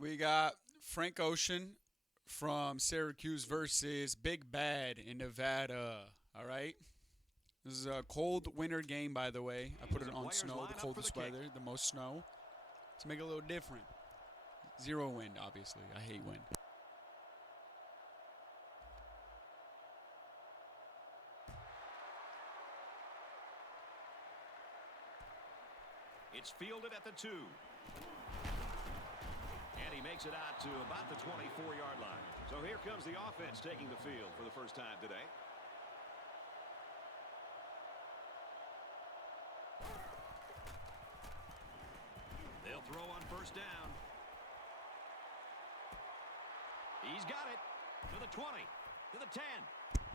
We got Phranke Oshinn from Syracuse versus Big Bad in Nevada. All right. This is a cold winter game, by the way. I put it on snow, the coldest weather, the most snow, to make it a little different. Zero wind, obviously. I hate wind. It's fielded at the 2. And he makes it out to about the 24-yard line. So here comes the offense taking the field for the first time today. They'll throw on first down. He's got it to the 20, to the 10.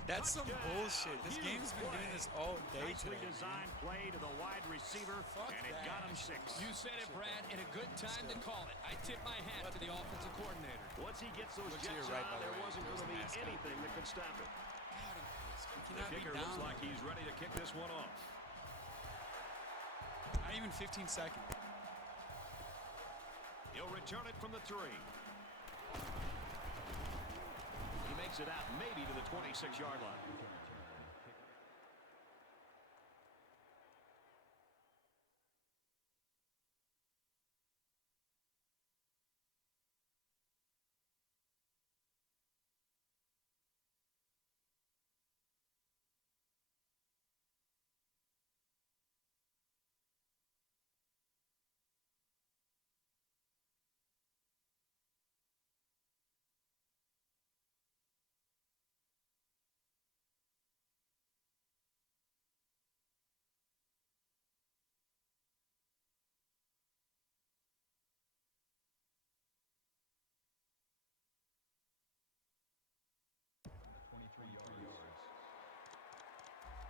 That's some Touchdown. bullshit. This Huge game's been play. doing this all day Nicely today. designed play to the wide receiver, Fuck and it that. got him 6. You said it, Brad, and a good time to call it. I tip my hat to the offensive coordinator. Once he gets those Looks to jets your right, on, by the there way. wasn't There's going to the be mascot. anything that could stop it. We The cannot be kicker down. looks like he's ready to kick this one off. Not even 15 seconds. He'll return it from the 3. He makes it out maybe to the 26-yard line.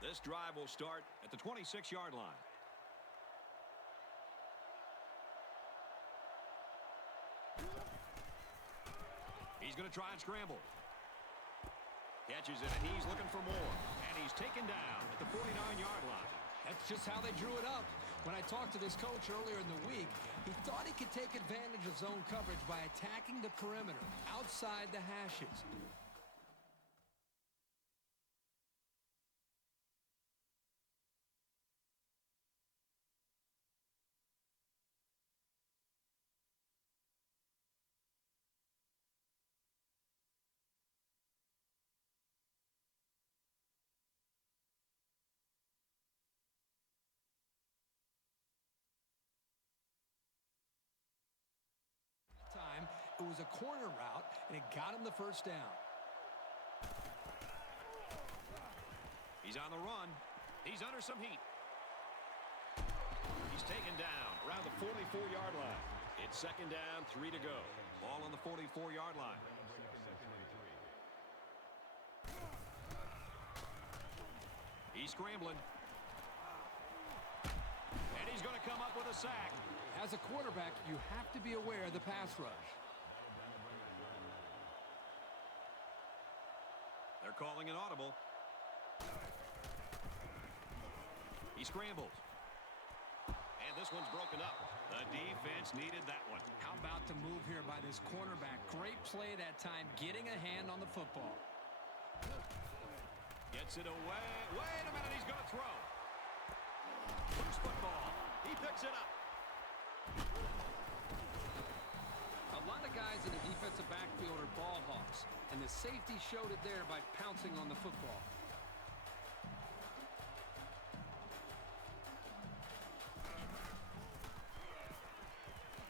This drive will start at the 26-yard line. He's going to try and scramble. Catches it, and he's looking for more. And he's taken down at the 49-yard line. That's just how they drew it up. When I talked to this coach earlier in the week, he thought he could take advantage of zone coverage by attacking the perimeter outside the hashes. Time, it was a corner route, and it got him the first down. He's on the run. He's under some heat. He's taken down around the 44-yard line. It's second down, 3 to go. Ball on the 44-yard line. He's scrambling. And he's going to come up with a sack. As a quarterback, you have to be aware of the pass rush. They're calling an audible. He scrambles. And this one's broken up. The defense needed that one. How about the move here by this cornerback? Great play that time, getting a hand on the football. Gets it away. Wait a minute, he's going to throw. Loose football. He picks it up. A lot of guys in the defensive backfield are ball hawks, and the safety showed it there by pouncing on the football.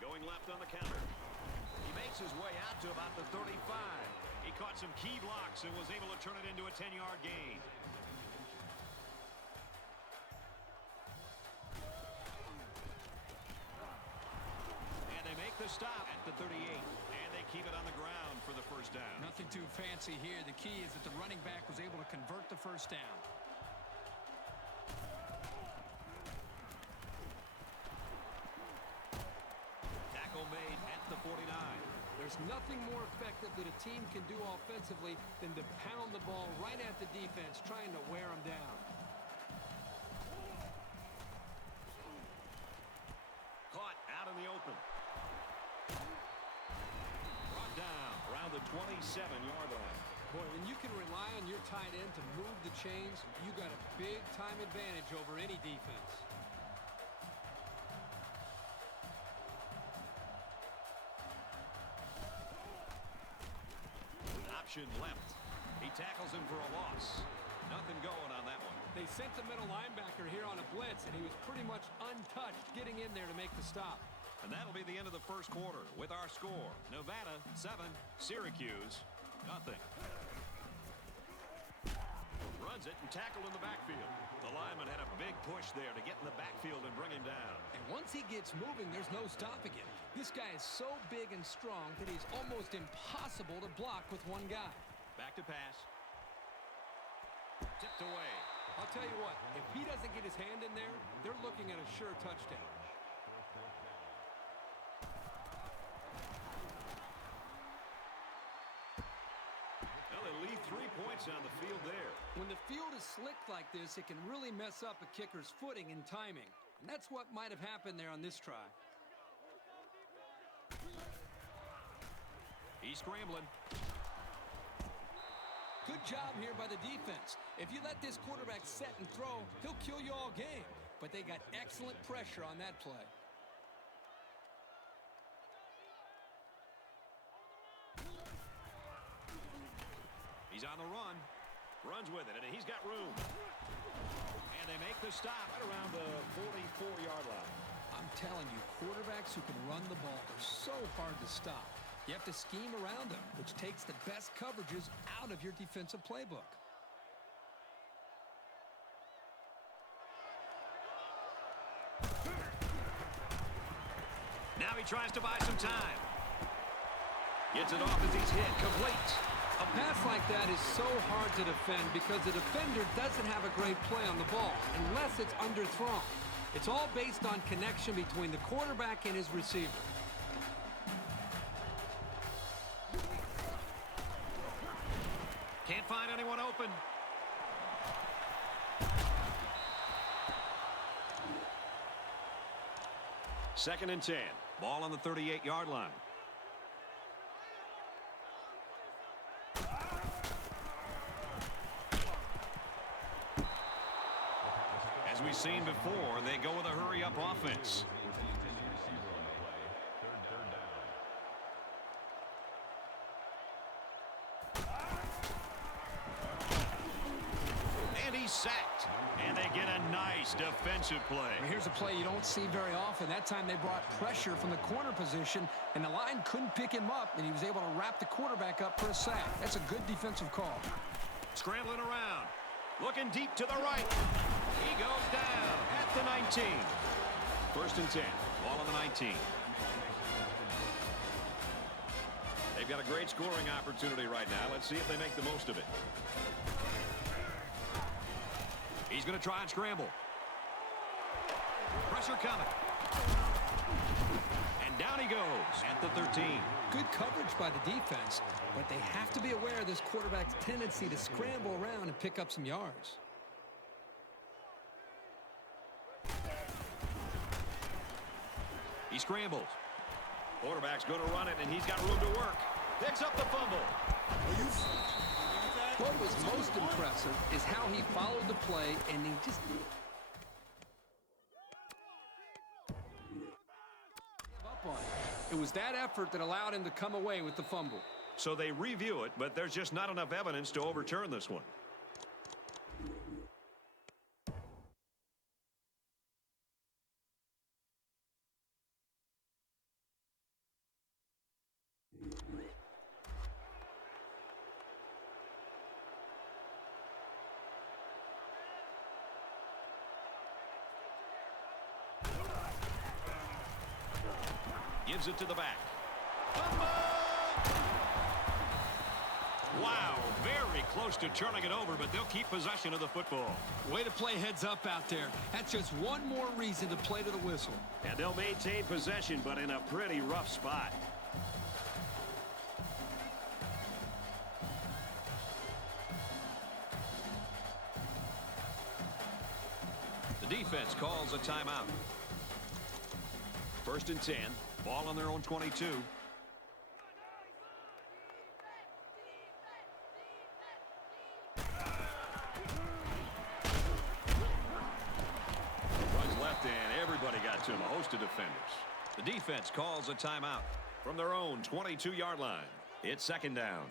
Going left on the counter. He makes his way out to about the 35. He caught some key blocks and was able to turn it into a 10-yard gain. And they make the stop at the 38. And they keep it on the ground for the first down. Nothing too fancy here. The key is that the running back was able to convert the first down. Tackle made at the 49. There's nothing more effective that a team can do offensively than to pound the ball right at the defense, trying to wear them down. Caught out in the open. 27-yard line. Boy, when you can rely on your tight end to move the chains, you got a big-time advantage over any defense. Option left. He tackles him for a loss. Nothing going on that one. They sent the middle linebacker here on a blitz, and he was pretty much untouched getting in there to make the stop. And that'll be the end of the first quarter with our score. Nevada 7, Syracuse nothing. Runs it and tackled in the backfield. The lineman had a big push there to get in the backfield and bring him down. And once he gets moving, there's no stopping him. This guy is so big and strong that he's almost impossible to block with one guy. Back to pass. Tipped away. I'll tell you what, if he doesn't get his hand in there, they're looking at a sure touchdown. Well, they leave 3 points on the field there. When the field is slick like this, it can really mess up a kicker's footing and timing. And that's what might have happened there on this try. He's scrambling. Good job here by the defense. If you let this quarterback set and throw, he'll kill you all game. But they got excellent pressure on that play. He's on the run. Runs with it, and he's got room. And they make the stop at around the 44-yard line. I'm telling you, quarterbacks who can run the ball are so hard to stop. You have to scheme around them, which takes the best coverages out of your defensive playbook. Now he tries to buy some time. Gets it off as he's hit. Complete. A pass like that is so hard to defend because the defender doesn't have a great play on the ball unless it's underthrown. It's all based on connection between the quarterback and his receiver. Can't find anyone open. Second and 10. Ball on the 38-yard line. As we've seen before, they go with a hurry-up offense. And he's sacked. And they get a nice defensive play. Well, here's a play you don't see very often. That time they brought pressure from the corner position, and the line couldn't pick him up, and he was able to wrap the quarterback up for a sack. That's a good defensive call. Scrambling around. Looking deep to the right. He goes down at the 19. First and 10. Ball on the 19. They've got a great scoring opportunity right now. Let's see if they make the most of it. He's going to try and scramble. Pressure coming. And down he goes at the 13. Good coverage by the defense, but they have to be aware of this quarterback's tendency to scramble around and pick up some yards. He scrambles. Quarterback's going to run it, and he's got room to work. Picks up the fumble. What was most impressive is how he followed the play, and he just gave up on it. It was that effort that allowed him to come away with the fumble. So they review it, but there's just not enough evidence to overturn this one. Gives it to the back. Wow, very close to turning it over, but they'll keep possession of the football. Way to play heads up out there. That's just one more reason to play to the whistle. And they'll maintain possession, but in a pretty rough spot. The defense calls a timeout. First and 10. Ball on their own 22. to him, a host of defenders. The defense calls a timeout from their own 22-yard line. It's second down.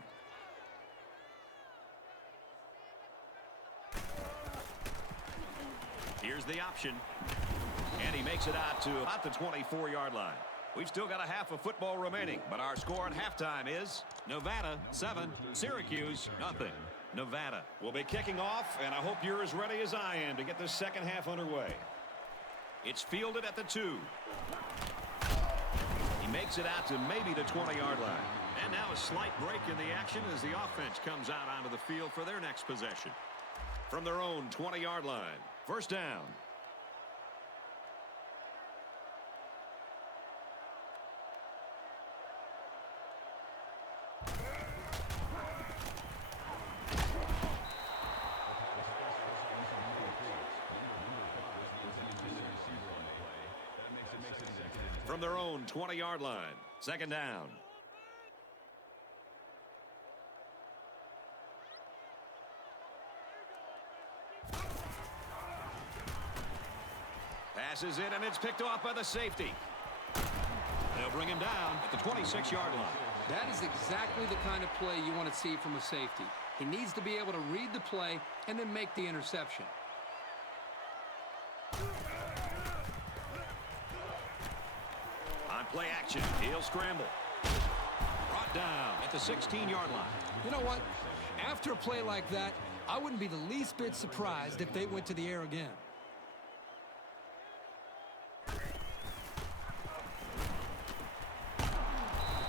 Here's the option. And he makes it out to about the 24-yard line. We've still got a half of football remaining, but our score at halftime is Nevada 7, Syracuse nothing. Nevada will be kicking off, and I hope you're as ready as I am to get this second half underway. It's fielded at the 2. He makes it out to maybe the 20-yard line. And now a slight break in the action as the offense comes out onto the field for their next possession. From their own 20-yard line, first down. From their own 20-yard line, second down. Passes it, and it's picked off by the safety. They'll bring him down at the 26-yard line. That is exactly the kind of play you want to see from a safety. He needs to be able to read the play and then make the interception. On play action, he'll scramble. Brought down at the 16-yard line. You know what? After a play like that, I wouldn't be the least bit surprised if they went to the air again. And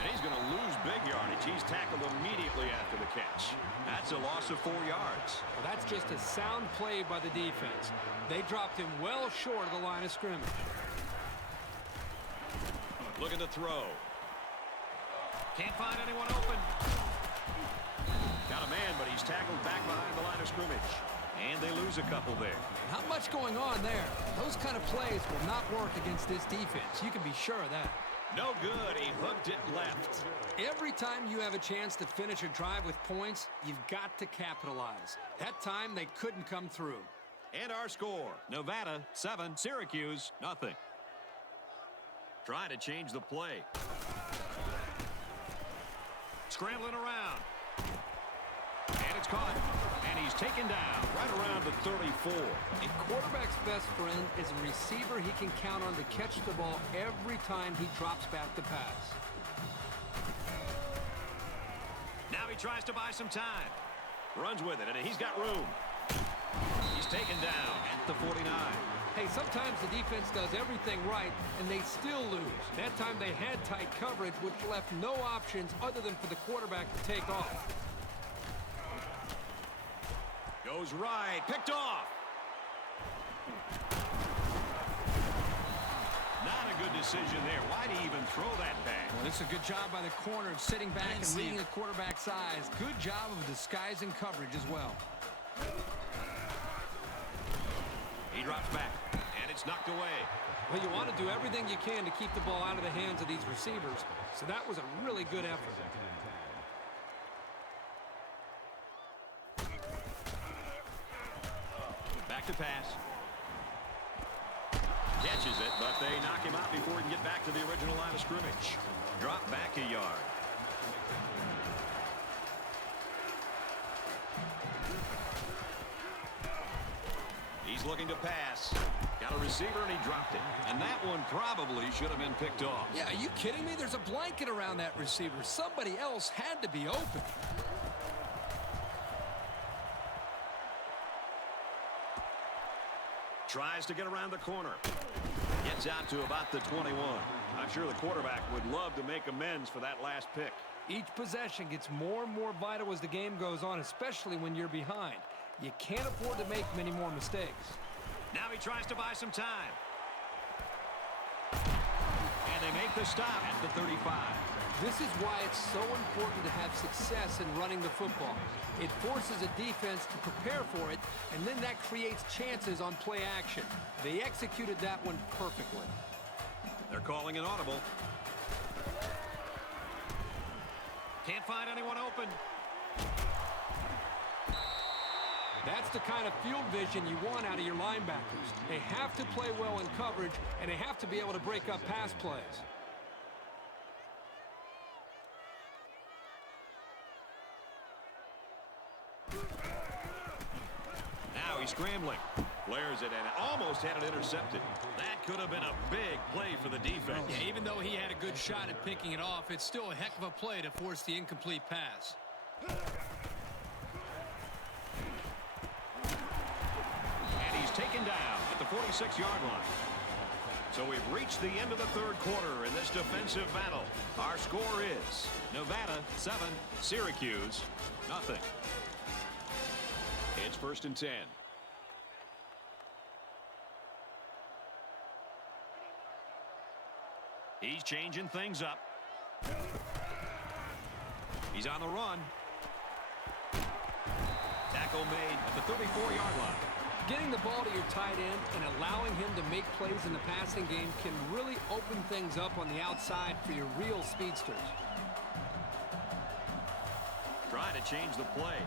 he's going to lose big yardage. He's tackled immediately after the catch. That's a loss of 4 yards. Well, that's just a sound play by the defense. They dropped him well short of the line of scrimmage. Looking to throw. Can't find anyone open. Got a man, but he's tackled back behind the line of scrimmage. And they lose a couple there. Not much going on there. Those kind of plays will not work against this defense. You can be sure of that. No good. He hooked it left. Every time you have a chance to finish a drive with points, you've got to capitalize. That time, they couldn't come through. And our score, Nevada 7, Syracuse nothing. Trying to change the play. Scrambling around. And it's caught. And he's taken down right around the 34. A quarterback's best friend is a receiver he can count on to catch the ball every time he drops back to pass. Now he tries to buy some time. Runs with it, and he's got room. He's taken down at the 49. Hey, sometimes the defense does everything right, and they still lose. That time they had tight coverage, which left no options other than for the quarterback to take off. Goes right, picked off. Not a good decision there. Why'd he even throw that back? Well, it's a good job by the corner of sitting back and reading the quarterback's eyes. Good job of disguising coverage as well. He drops back, and it's knocked away. Well, you want to do everything you can to keep the ball out of the hands of these receivers, so that was a really good effort. Back to pass. Catches it, but they knock him out before he can get back to the original line of scrimmage. Drop back a yard. He's looking to pass. Got a receiver, and he dropped it. And that one probably should have been picked off. Yeah, are you kidding me? There's a blanket around that receiver. Somebody else had to be open. Tries to get around the corner. Gets out to about the 21. I'm sure the quarterback would love to make amends for that last pick. Each possession gets more and more vital as the game goes on, especially when you're behind. You can't afford to make many more mistakes. Now he tries to buy some time. And they make the stop at the 35. This is why it's so important to have success in running the football. It forces a defense to prepare for it, and then that creates chances on play action. They executed that one perfectly. They're calling an audible. Can't find anyone open. That's the kind of field vision you want out of your linebackers. They have to play well in coverage, and they have to be able to break up pass plays. Now he's scrambling. Flares it and almost had it intercepted. That could have been a big play for the defense. Yeah, even though he had a good shot at picking it off, it's still a heck of a play to force the incomplete pass. And he's taken down at the 46-yard line. So we've reached the end of the third quarter in this defensive battle. Our score is Nevada 7, Syracuse nothing. It's 1st and 10. He's changing things up. He's on the run. Tackle made at the 34-yard line. Getting the ball to your tight end and allowing him to make plays in the passing game can really open things up on the outside for your real speedsters. Trying to change the play.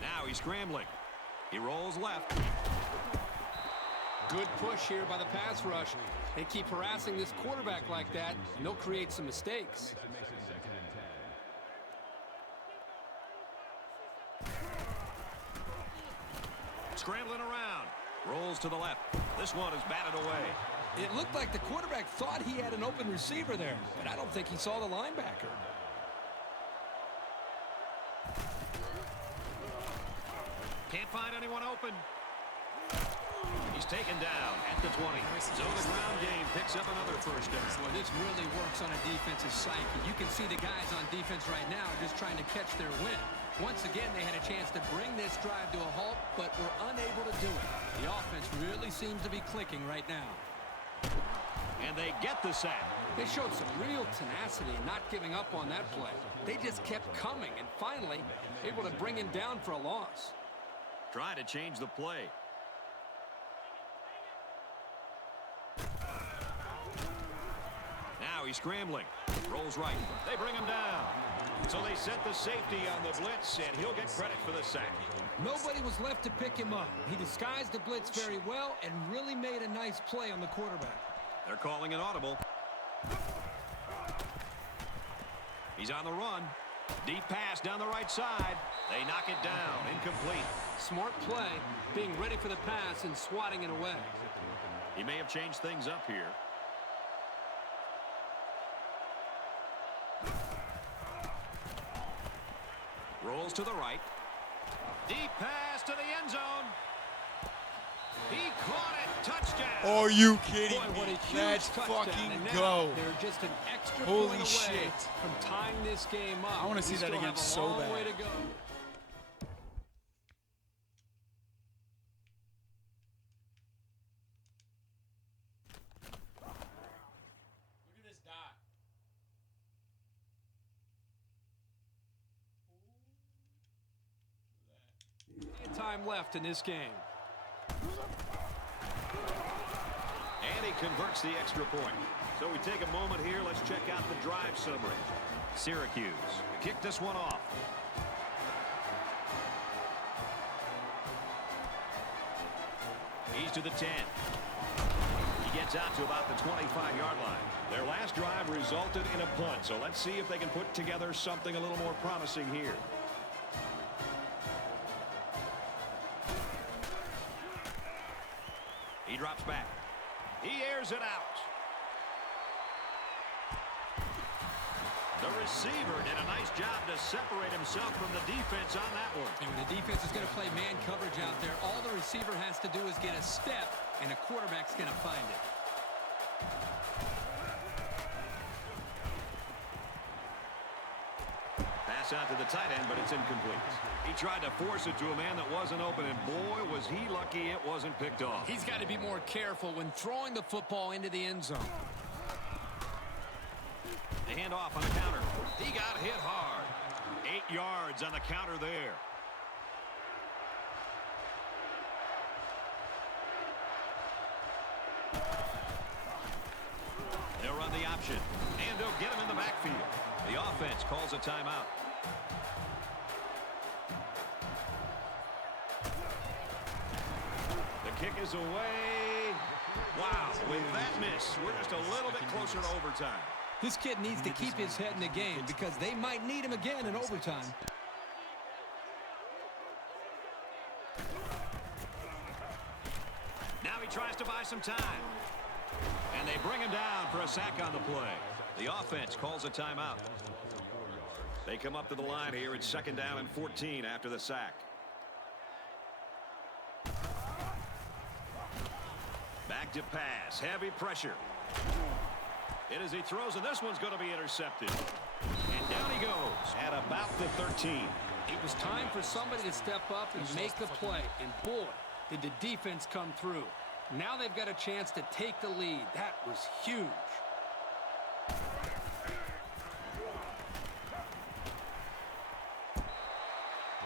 Now he's scrambling. He rolls left. Good push here by the pass rush. They keep harassing this quarterback like that, and they'll create some mistakes. Scrambling around. Rolls to the left. This one is batted away. It looked like the quarterback thought he had an open receiver there, but I don't think he saw the linebacker. Can't find anyone open. He's taken down at the 20. So the ground game picks up another first down. Well, this really works on a defensive psyche. You can see the guys on defense right now just trying to catch their wind. Once again, they had a chance to bring this drive to a halt, but were unable to do it. The offense really seems to be clicking right now. And they get the sack. They showed some real tenacity in not giving up on that play. They just kept coming and finally able to bring him down for a loss. Trying to change the play. Now he's scrambling. Rolls right. They bring him down. So they set the safety on the blitz, and he'll get credit for the sack. Nobody was left to pick him up. He disguised the blitz very well and really made a nice play on the quarterback. They're calling an audible. He's on the run. Deep pass down the right side. They knock it down. Incomplete. Smart play, being ready for the pass and swatting it away. He may have changed things up here. Rolls to the right. Deep pass to the end zone. He caught it. Touchdown. Are you kidding Boy, what a me? huge Let's touchdown. fucking And now go. They're just an extra Holy point away shit. from tying this game up. I wanna see We that still again have a so long bad. way to go. Look at this dot. Time left in this game. And he converts the extra point. So we take a moment here. Let's check out the drive summary. Syracuse kick this one off. He's to the 10. He gets out to about the 25-yard line. Their last drive resulted in a punt. So let's see if they can put together something a little more promising here. He drops back. He airs it out. The receiver did a nice job to separate himself from the defense on that one. And when the defense is going to play man coverage out there, all the receiver has to do is get a step, and a quarterback's going to find it. Pass out to the tight end, but it's incomplete. He tried to force it to a man that wasn't open, and boy, was he lucky it wasn't picked off. He's got to be more careful when throwing the football into the end zone. The handoff on the counter. He got hit hard. 8 yards on the counter there. They'll run the option, and they'll get him in the backfield. The offense calls a timeout. kick is away. Wow, with that miss, we're just a little bit closer to overtime. This kid needs to keep his head in the game because they might need him again in overtime. Now he tries to buy some time. And they bring him down for a sack on the play. The offense calls a timeout. They come up to the line here. It's 2nd down and 14 after the sack. Back to pass. Heavy pressure. It is he throws, and this one's going to be intercepted. And down he goes at about the 13. It was time for somebody to step up and make the play. And boy, did the defense come through. Now they've got a chance to take the lead. That was huge.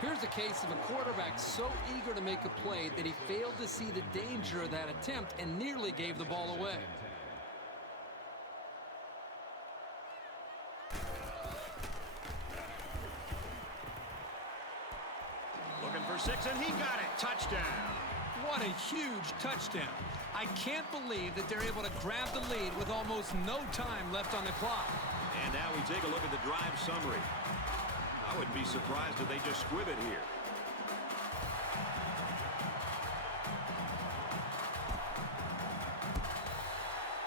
Here's a case of a quarterback so eager to make a play that he failed to see the danger of that attempt and nearly gave the ball away. Looking for 6, and he got it. Touchdown. What a huge touchdown. I can't believe that they're able to grab the lead with almost no time left on the clock. And now we take a look at the drive summary. I wouldn't be surprised if they just squib it here.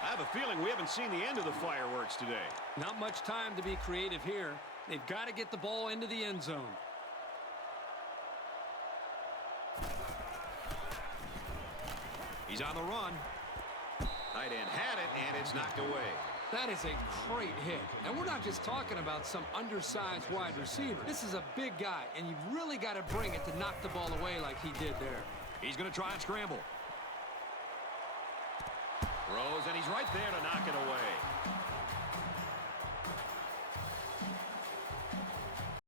I have a feeling we haven't seen the end of the fireworks today. Not much time to be creative here. They've got to get the ball into the end zone. He's on the run. Tight end had it, and it's knocked away. That is a great hit. And we're not just talking about some undersized wide receiver. This is a big guy, and you've really got to bring it to knock the ball away like he did there. He's going to try and scramble. Throws, and he's right there to knock it